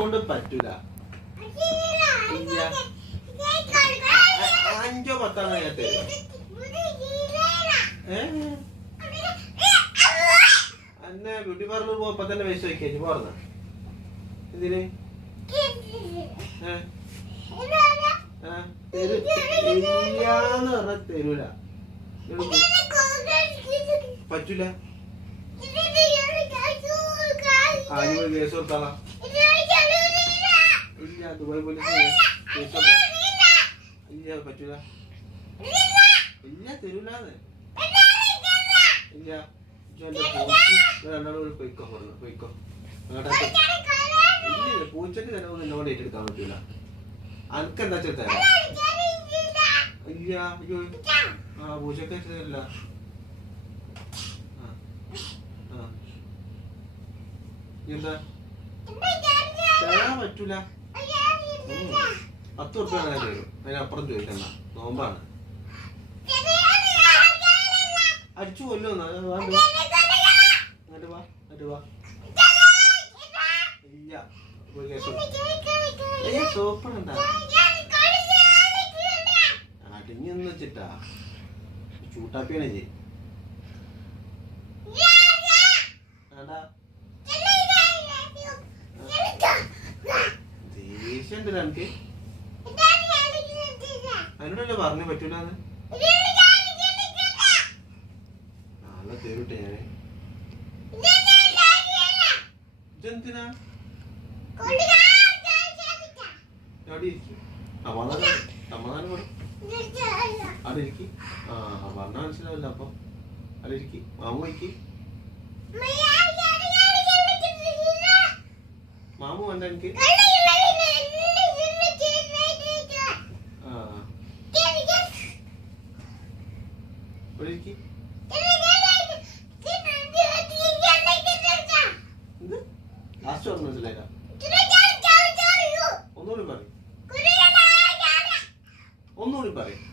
കൊണ്ട് പറ്റൂല. അഞ്ചോ പത്താം ഞാൻ തരും അന്നെ ബ്യൂട്ടി പാർലർ പോപ്പ തന്നെ പൈസ വയ്ക്കാ പോർന്ന. എന്തിന്? ഇല്ലാന്ന് പറഞ്ഞാ തരൂല. പറ്റൂല. ആരും കേസ് കൊടുത്താളാ. കേസ് കൊടുത്താ ഇല്ല പറ്റൂല. ഇല്ല തരൂലാന്ന്. ഇല്ല. രണ്ടാളും പൊയ്ക്കോ പൊയ്ക്കോ അങ്ങോട്ടേ ഇല്ല പൂച്ചക്ക് തന്നെ ഒന്നും എന്നോട് ഏറ്റെടുക്കാൻ പറ്റൂല. അനക്ക് എന്താ വെച്ചാൽ ഇല്ല അയ്യോ ആ പൂച്ചക്ക് തരില്ല. എന്താ? തരാൻ പറ്റൂല. പത്ത് ഉറുപ്പ്യ ഞാൻ തരും അതിനപ്പുറം ചോദിക്കണ്ട. നോമ്പാണ്. അടിച്ചു കൊല്ലോ അങ്ങോട്ട് വാ. അങ്ങോട്ട് വാ ഇല്ല. സോപ്പണണ്ട അടിഞ്ഞെന്ന് വെച്ചിട്ടാ. ചൂട്ടാപ്പിയാണ് ചെയ്. ദേഷ്യം എനിക്ക് അതിനോടല്ലേ പറഞ്ഞു പറ്റൂല നാളെ തരൂട്ടെ ഞാൻ. മനസ്സിലാവില്ല അപ്പൊ. അവിടെ മാമുക്ക് മാമു വേണ്ട എനിക്ക് ആ ഇവിടെ ഇരിക്കും എന്ത് ലാസ്റ്റ് പറഞ്ഞു മനസ്സിലാക്കാം ഒന്നുകൂടി പറയും. ഒന്നുകൂടി പറയും.